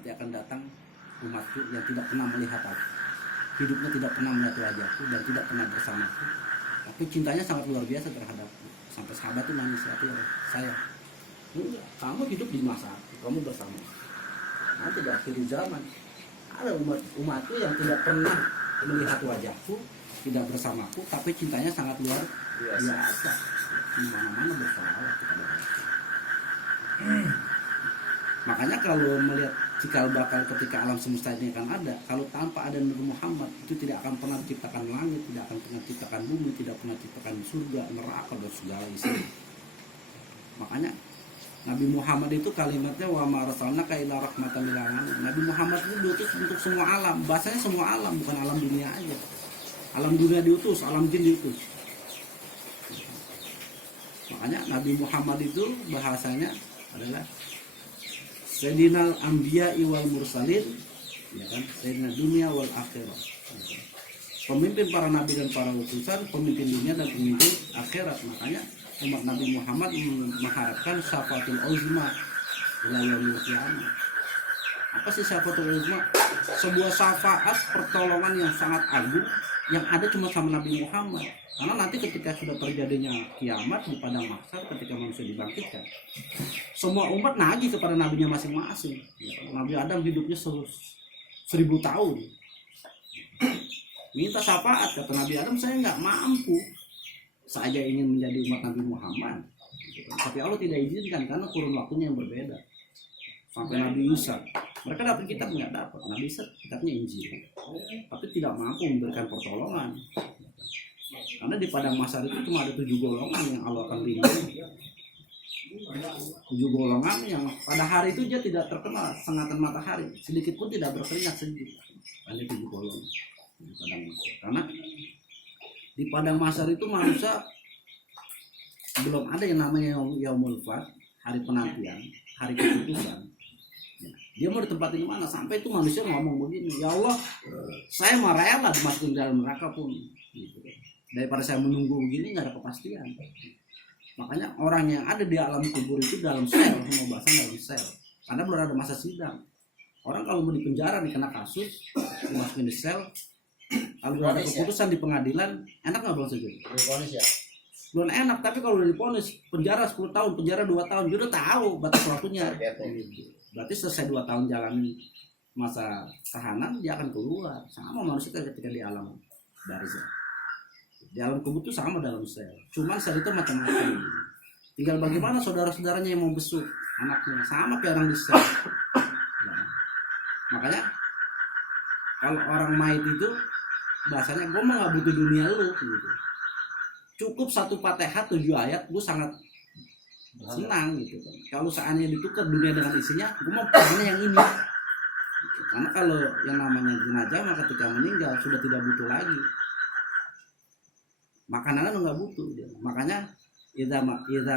nanti akan datang umatku yang tidak pernah melihat aku, hidupnya tidak pernah melihat wajahku dan tidak pernah bersamaku, tapi cintanya sangat luar biasa terhadapku. Sampai sahabat itu nangis, ya saya, kamu hidup di masa aku, kamu bersama. Nanti di akhir zaman ada umatku yang tidak pernah melihat wajahku, tidak bersamaku, tapi cintanya sangat luar biasa. Di mana-mana bersalah kepada aku. Makanya kalau melihat cikal bakal ketika alam semesta ini akan ada, kalau tanpa ada Nabi Muhammad itu tidak akan pernah diciptakan langit, tidak akan pernah diciptakan bumi, tidak pernah diciptakan surga, neraka dan segala isi. Makanya Nabi Muhammad itu kalimatnya wa ma arsalnaka illa rahmatan lil alamin. Nabi Muhammad itu diutus untuk semua alam, bahasanya semua alam, bukan alam dunia aja. Alam dunia diutus, alam jin diutus. Makanya Nabi Muhammad itu bahasanya adalah Sayyidinal Anbiya'i wal Mursalin, ya kan? Sayyidina dunia wal akhirah. Pemimpin para nabi dan para utusan, pemimpin dunia dan pemimpin akhirat. Makanya umat Nabi Muhammad mengharapkan syafaatul uzma ila yaumil qiyamah. Apa sih syafaatul uzma? Sebuah syafaat pertolongan yang sangat agung yang ada cuma sama Nabi Muhammad. Karena nanti ketika sudah terjadinya kiamat di padang mahsyar, ketika manusia dibangkitkan, semua umat nagih kepada nabinya masing-masing. Nabi Adam hidupnya 1000 tahun. Minta syafaat, kata Nabi Adam, saya nggak mampu. Saya ingin menjadi umat Nabi Muhammad, tapi Allah tidak izinkan karena kurun waktunya yang berbeda. Sampai Nabi Isa, mereka dapat kitab nggak dapat. Nabi Isa kitabnya Injil, tapi tidak mampu memberikan pertolongan. Karena di padang mahsyar itu cuma ada 7 golongan yang Allah akan lindungi. 7 golongan yang pada hari itu dia tidak terkena sengatan matahari, sedikit pun tidak berkeringat sedikit. Hanya 7 golongan di padang mahsyar. Karena di padang mahsyar itu manusia belum ada yang namanya yaumul fard, hari penantian, hari keputusan. Dia mau ditempatin mana? Sampai itu manusia ngomong begini, ya Allah, saya mau rela dimasukin dalam neraka pun. Gitu. Daripada saya menunggu begini nggak ada kepastian. Makanya orang yang ada di alam kubur itu dalam sel, semua bahasan dalam sel. Karena belum ada masa sidang. Orang kalau mau dipenjara dikena kasus, dimasukin di sel, kalau ada keputusan di pengadilan, enak nggak bang Sugeng? Diponis ya? Belum enak, tapi kalau udah diponis penjara 10 tahun, penjara 2 tahun, dia udah tahu batas waktunya. Berarti selesai 2 tahun jalani masa tahanan, dia akan keluar. Sama manusia ketika di alam barzah. Di alam kubur itu sama dalam sel. Cuman sel itu macam-macam. Tinggal bagaimana saudara-saudaranya yang mau besuk anaknya, sama kayak orang di sel. Nah, makanya kalau orang mayit itu bahasanya, gue mah gak butuh dunia lu gitu. Cukup 1 Fatihah 7 ayat, gue sangat senang gitu kan. Kalau seandainya ditukar dunia dengan isinya, gue mau pengennya yang ini. Karena kalau yang namanya jenazah mah ketika meninggal sudah tidak butuh lagi. Makanannya nggak butuh dia. Makanya idza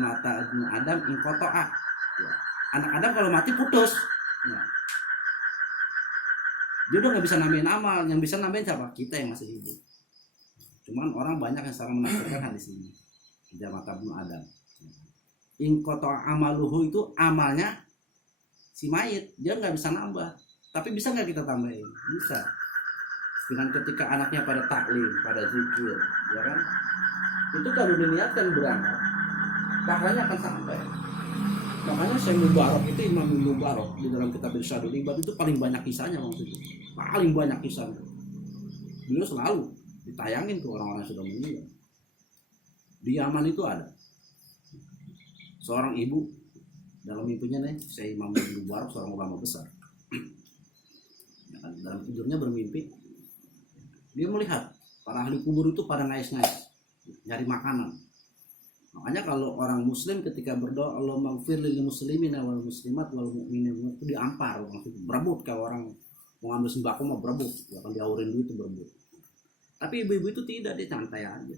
mata ibnu Adam inqata'a. Ya. Anak Adam kalau mati putus. Ya. Dia udah nggak bisa nambahin amal, yang bisa nambahin siapa? Kita yang masih hidup. Cuman orang banyak yang salah menafsirkan hadis ini. Idza mata ibnu Adam. Inqata'a amaluhu itu amalnya si mayit, dia nggak bisa nambah. Tapi bisa nggak kita tambahin? Bisa. Dengan ketika anaknya pada taklim, pada zikir, ya kan? Itu kalau diniatkan berangkat, pahalanya akan sampai. Makanya Syekh Mubarak itu, Imam Mubarak di dalam kitab Irsyadul Ibad itu paling banyak kisahnya maksudnya. Paling banyak kisahnya. Beliau selalu ditayangin ke orang-orang yang sudah meninggal. Di Yaman itu ada seorang ibu, dalam mimpinya nih, Syekh Imam Mubarak seorang ulama besar. Dalam tidurnya bermimpi, dia melihat para ahli kubur itu pada ngais-ngais nyari makanan. Makanya kalau orang muslim ketika berdoa Allahumma ighfir lil muslimin wal muslimat wal mu'minin, itu diampar, maksudnya berebut. Kalau orang mau ambil sembako mau berebut, ya kan diaurin duit itu berebut. Tapi ibu-ibu itu tidak, dia santai aja.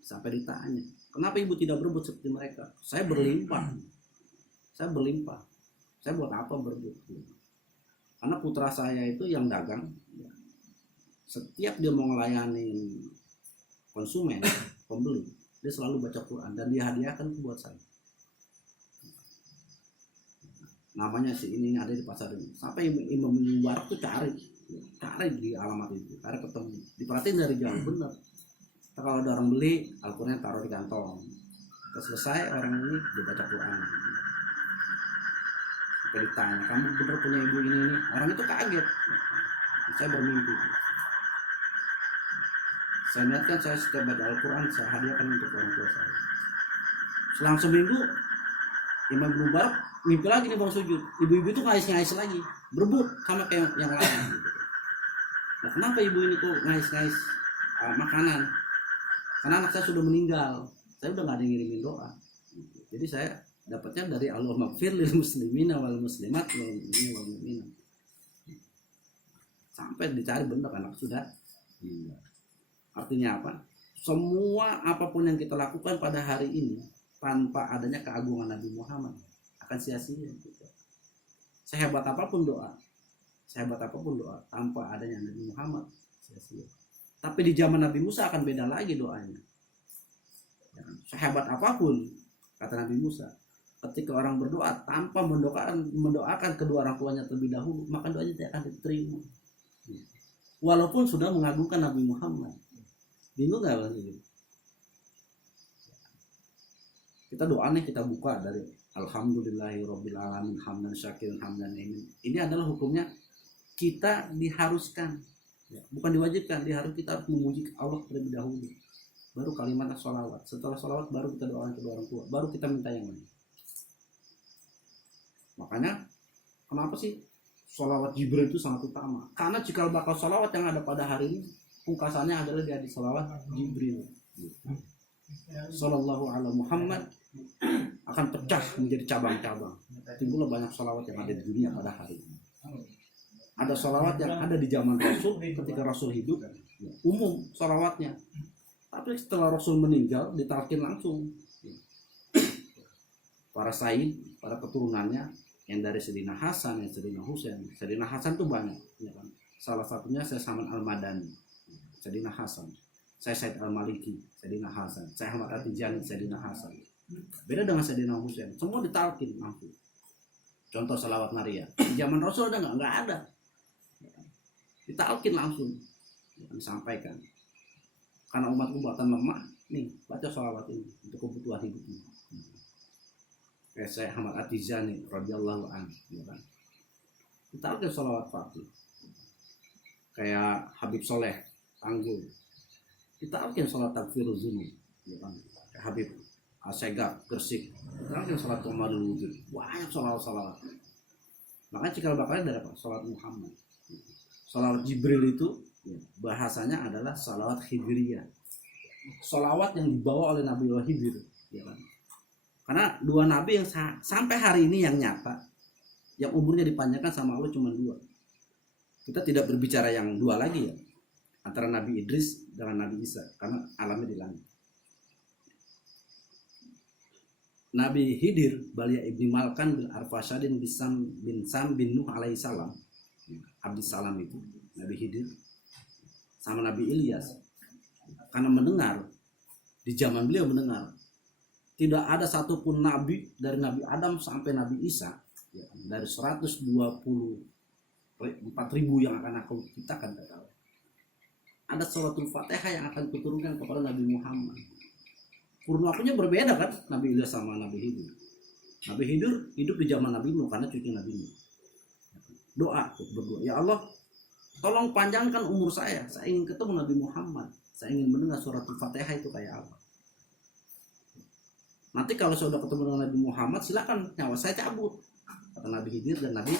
Sampai ditanya, kenapa ibu tidak berebut seperti mereka? Saya berlimpah. Saya buat apa berebut? Karena putra saya itu yang dagang, setiap dia mau melayani konsumen, pembeli, dia selalu baca Quran dan dia hadiahkan itu buat saya. namanya si ini ada di pasar ini. Sampai Imam Mubarak tuh cari di alamat itu, cari ketemu, diperhatiin dari jauh bener. Kalau ada orang beli, Al-Quran taruh di kantong. Terus selesai orang ini dia baca Quran. Sampai ditanya, kamu bener punya ibu ini? Orang itu kaget. Saya bermimpi. Saya niatkan saya setiap baca Al-Quran saya hadiahkan untuk orang tua saya. Selang seminggu Imam Mubarak mimpi lagi nih bang sujud. Ibu-ibu itu ngais-ngais lagi, berebut sama kayak yang lain. Nah, kenapa ibu ini kok ngais-ngais makanan? Karena anak saya sudah meninggal, saya udah nggak ada yang ngirimin doa. Jadi saya dapatnya dari Allah maghfir lil muslimina wal muslimat wal mu'minina wal mu'minat. Sampai dicari bener anak sudah meninggal. Artinya apa? Semua apapun yang kita lakukan pada hari ini tanpa adanya keagungan Nabi Muhammad akan sia-sia. Sehebat apapun doa tanpa adanya Nabi Muhammad sia-sia. Tapi di zaman Nabi Musa akan beda lagi doanya. Sehebat apapun kata Nabi Musa, ketika orang berdoa tanpa mendoakan kedua orang tuanya terlebih dahulu, maka doanya tidak akan diterima. Walaupun sudah mengagungkan Nabi Muhammad. Bingung nggak Bang? Kita doa nih, kita buka dari Alhamdulillahirabbil alamin hamdan syakiran hamdan amin. Ini adalah hukumnya kita diharuskan, bukan diwajibkan, kita harus memuji Allah terlebih dahulu. Baru kalimat sholawat. Setelah sholawat baru kita doakan kedua orang tua, baru kita minta yang lain. Makanya kenapa sih sholawat Jibril itu sangat utama? Karena jika bakal sholawat yang ada pada hari ini, pungkasannya adalah di hadis sholawat Jibril. Sallallahu ala Muhammad akan pecah menjadi cabang-cabang. Timbullah banyak sholawat yang ada di dunia pada hari ini. Ada sholawat yang ada di zaman Rasul ketika Rasul hidup, umum sholawatnya. Tapi setelah Rasul meninggal ditalkin langsung. Para sayyid, para keturunannya yang dari Sayyidina Hasan, yang Sayyidina Husain. Sayyidina Hasan tuh banyak, ya kan? Salah satunya saya Saman Al-Madani, Sayyidina Hasan. Saya Said Al-Maliki, Sayyidina Hasan. Saya Ahmad At-Tijani, Sayyidina Hasan. Beda dengan Sayyidina Husain, semua ditalkin langsung. Contoh salawat Maria. Di zaman Rasul ada nggak? Nggak ada. Ditalkin langsung, disampaikan. Karena umatku buatan lemah, nih baca salawat ini untuk kebutuhan hidupnya. Kayak saya Ahmad At-Tijani, radhiyallahu anhu, ya kan? Ditalkin salawat Fatih. Kayak Habib Soleh, Tanggul. Ditalkin salat takfirul dzunub, ya kan? Kayak Habib Asegaf, Gresik. Ditalkin salat Qamarul Wujud. Banyak salawat. Makanya cikal bakalnya dari apa? Salat Muhammad. Salawat Jibril itu bahasanya adalah salawat Hidriyah. Salawat yang dibawa oleh Nabi Khidir, ya kan? Karena dua nabi yang sampai hari ini yang nyata, yang umurnya dipanjangkan sama Allah cuma dua. Kita tidak berbicara yang dua lagi ya, antara Nabi Idris dengan Nabi Isa, karena alamnya di langit. Nabi Khidir, Balia ibni Malkan bin Arfasyadin bin Sam bin Nuh alaihissalam, Abdi Salam itu, Nabi Khidir, sama Nabi Ilyas, karena mendengar, di zaman beliau mendengar, tidak ada satupun Nabi dari Nabi Adam sampai Nabi Isa, ya, dari 124.000 yang akan aku ciptakan, ada suratul Fatihah yang akan kuturunkan kepada Nabi Muhammad. Kurun waktunya berbeda kan, Nabi Ilyas sama Nabi Khidir. Nabi Khidir hidup di zaman Nabi Nuh karena cucu Nabi Nuh. Doa, berdoa, ya Allah, tolong panjangkan umur saya ingin ketemu Nabi Muhammad, saya ingin mendengar suratul Fatihah itu kayak apa. Nanti kalau saya sudah ketemu dengan Nabi Muhammad, silakan nyawa saya cabut, kata Nabi Khidir dan Nabi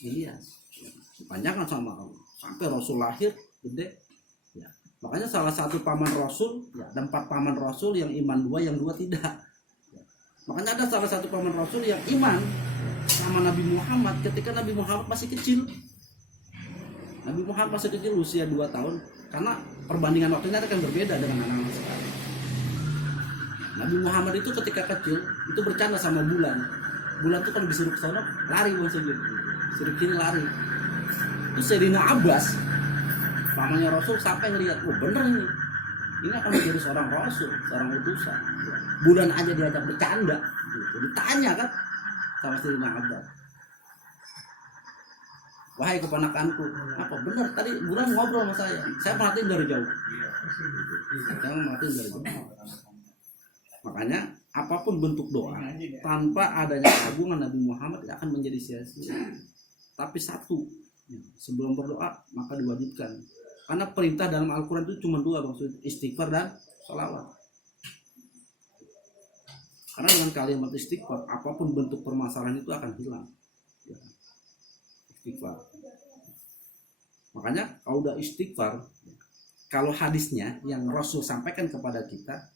Ilyas. Dipanjangkan sama Allah sampai Rasul lahir gede. Ya. Makanya salah satu paman Rasul, ya, ada 4 paman Rasul yang iman 2, yang 2 tidak. Ya. Makanya ada salah satu paman Rasul yang iman sama Nabi Muhammad ketika Nabi Muhammad masih kecil. Nabi Muhammad masih kecil, usia 2 tahun, karena perbandingan waktunya akan berbeda dengan anak-anak sekarang. Nabi Muhammad itu ketika kecil itu bercanda sama bulan. Bulan itu kalau disuruh ke sana lari maksudnya, suruh kiri lari. Itu Sayyidina Abbas, pamannya Rasul, sampai ngelihat, oh bener ini akan menjadi seorang Rasul, seorang utusan. Bulan aja diajak bercanda, gitu. Ditanya kan sama Sayyidina Abbas, wahai keponakanku, apa benar tadi bulan ngobrol sama saya perhatiin dari jauh. Saya perhatiin dari jauh. Makanya apapun bentuk doa tanpa adanya keagungan Nabi Muhammad tidak akan menjadi sia-sia. Tapi satu, sebelum berdoa maka diwajibkan. Karena perintah dalam Al-Quran itu cuma dua, maksudnya istighfar dan sholawat. Karena dengan kalimat istighfar, apapun bentuk permasalahan itu akan hilang. Istighfar. Makanya kalau udah istighfar, kalau hadisnya yang Rasul sampaikan kepada kita,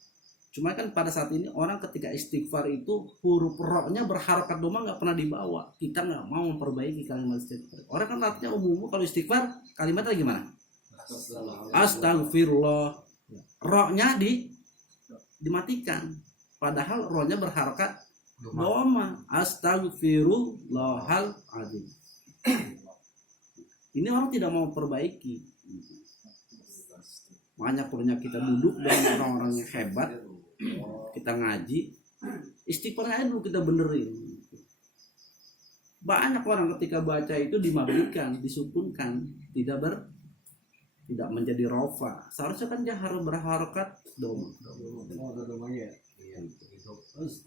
cuma kan pada saat ini orang ketika istighfar itu huruf ro-nya berharokat doma nggak pernah dibawa. Kita nggak mau memperbaiki kalimat istighfar. Orang kan artinya umum kalau istighfar kalimatnya gimana? Astagfirullah. Ro-nya dimatikan. Padahal ro-nya berharokat doma. Astagfirullahal azim. Ini orang tidak mau perbaiki. Makanya perlunya kita duduk dengan orang-orang yang hebat, kita ngaji, istighfarnya dulu kita benerin. Banyak orang ketika baca itu dimabdikan, disukunkan, tidak menjadi rofa. Seharusnya kan dia harus berharokat doma.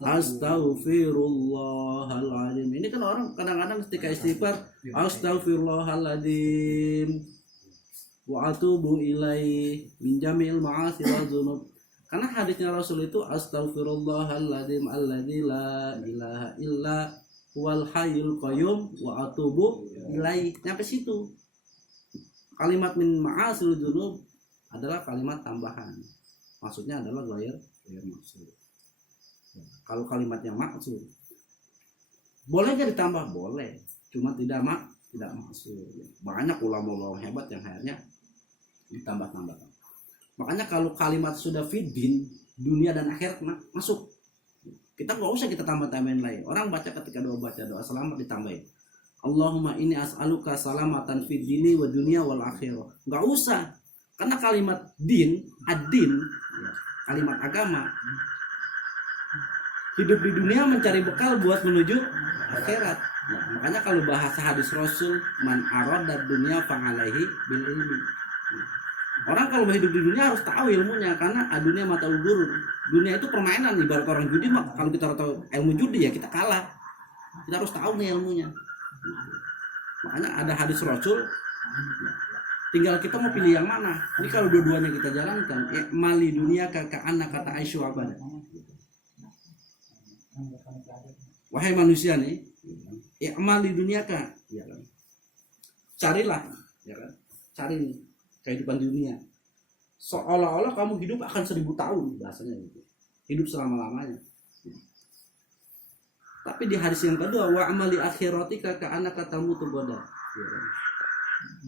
Astaghfirullahaladzim. Ini kan orang kadang-kadang ketika istighfar, astaghfirullahaladzim wa atubu ilaihi min jami'il ma'asi wal dzunub. Karena hadisnya Rasul itu astaghfirullahaladzim alladzi la ilaha illa huwal hayyul qayyum wa atubu ilaihi. Sampai situ. Kalimat min ma'asil dzunub adalah kalimat tambahan. Maksudnya adalah ghair maksud. Kalau kalimat yang maksud boleh nggak ditambah? Boleh, cuma tidak maksud. Banyak ulama-ulama hebat yang akhirnya ditambah-tambah. Makanya kalau kalimat sudah fidin dunia dan akhirat masuk, kita nggak usah kita tambah-tambahin lain. Orang baca ketika baca doa selamat ditambahin Allahumma inni as'aluka salamatan fid dini wa dunia wal akhirah. Nggak usah, karena kalimat din, ad-din, kalimat agama, hidup di dunia mencari bekal buat menuju akhirat. Makanya kalau bahasa hadis Rasul, man arada dunya fa'alaihi bil ilmi. Orang kalau hidup di dunia harus tahu ilmunya, karena dunia mata udur. Dunia itu permainan, ibarat orang judi. Kalau kita tahu ilmu judi ya kita kalah. Kita harus tahu nih ilmunya. Makanya ada hadis Rasul, tinggal kita mau pilih yang mana. Ini kalau dua-duanya kita jalankan, mali dunia ka'anna kata Aisyah abada. Wahai manusia nih, i'mal di dunia kan, ya kan? Carilah, ya kan? Cari nih kehidupan dunia. Seolah-olah kamu hidup akan 1000 tahun, bahasanya gitu. Hidup selama-lamanya. Tapi di hadis yang kedua, wa amali akhiratika ka'anna katamutu goda. Ya kan?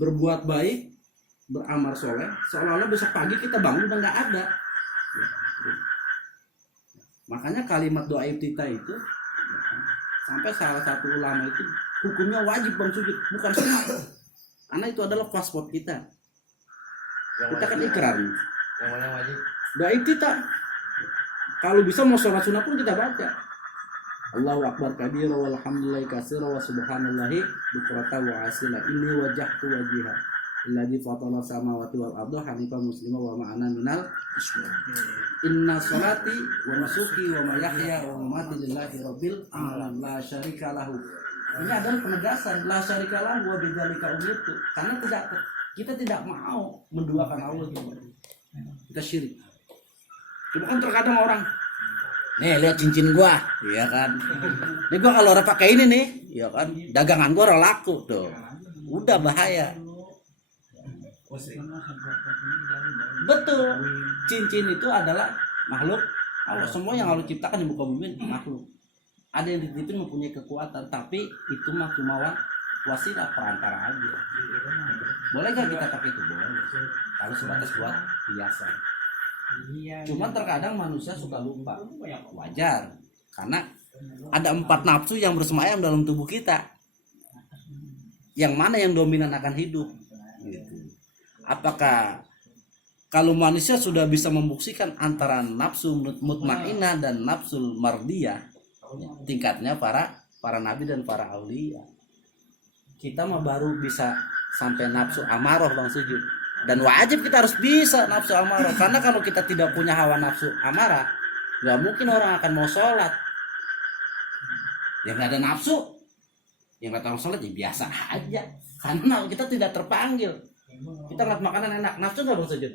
Berbuat baik, beramal soleh, seolah-olah besok pagi kita bangun udah nggak ada. Ya kan? Makanya kalimat doa iftitah itu ya, sampai salah satu ulama itu hukumnya wajib bang sujud, bukan sunat. Karena itu adalah paspor kita. Kita kan ikrar. Yang mana wajib? Doa iftitah. Kalau bisa mau sholat sunat pun kita baca. Allahu akbar kabira walhamdulillahi katsira wa subhanallahi bukrata wa asila. Inni wajjahtu wajhiya alladzi fatara samawati wal arda hanifan muslima wa ma'ana minal musyrikin. Inna salati wa nusuki wa mahyaya wa mamati lillahi rabbil alamin la syarika lahu. Ini adalah penegasan la syarika lahu wa bidzalika umirtu. Karena kita tidak mau menduakan Allah gitu. Kita syirik. Cuma kan terkadang orang, nih lihat cincin gua, iya kan. Nih gua kalau orang pakai ini nih, ya kan, dagangan gua orang laku tuh. Udah bahaya. Betul. Cincin itu adalah makhluk Allah. Semua yang Allah ciptakan di muka bumi makhluk. Ada yang itu mempunyai kekuatan, tapi itu mah cuma wasilah, perantara aja. Boleh gak kita pakai itu? Boleh. Kalau sebatas buat biasa. Cuma terkadang manusia suka lupa. Wajar. Karena ada 4 nafsu yang bersemayam dalam tubuh kita. Yang mana yang dominan akan hidup? Gitu. Apakah kalau manusia sudah bisa membuktikan antara nafsu mutmainnah dan nafsu mardiyah, tingkatnya para nabi dan para aulia. kita mah baru bisa sampai nafsu amarah Bang Sujud. Dan wajib kita harus bisa nafsu amarah, karena kalau kita tidak punya hawa nafsu amarah, nggak mungkin orang akan mau sholat. Yang nggak ada nafsu, yang nggak tahu sholat ya biasa aja, karena kita tidak terpanggil. Kita ngeliat makanan enak, nafsu nggak Bang Sujud?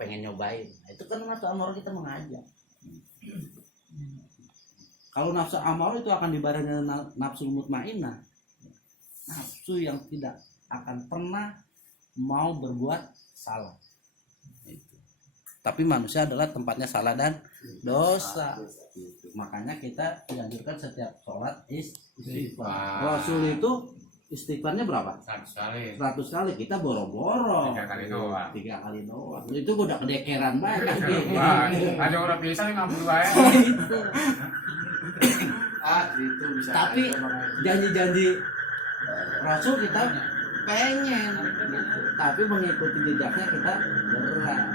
Pengen nyobain. Nah, itu kan nafsu amarah kita mengajak. Kalau nafsu amarah itu akan dibarengi dengan nafsu mutmainnah, nafsu yang tidak akan pernah mau berbuat salah. Itu. Tapi manusia adalah tempatnya salah dan dosa. Makanya kita dianjurkan setiap sholat istighfar. Rasul itu istighfarnya berapa? 100 kali. 100 kali. Kita boro-boro 3 kali doang. 3 kali doang. Itu udah kedekeran banget. Ada orang bisa 52 ya. Itu. Itu bisa. Tapi janji-janji Rasul kita pengen, tapi mengikuti jejaknya kita berat.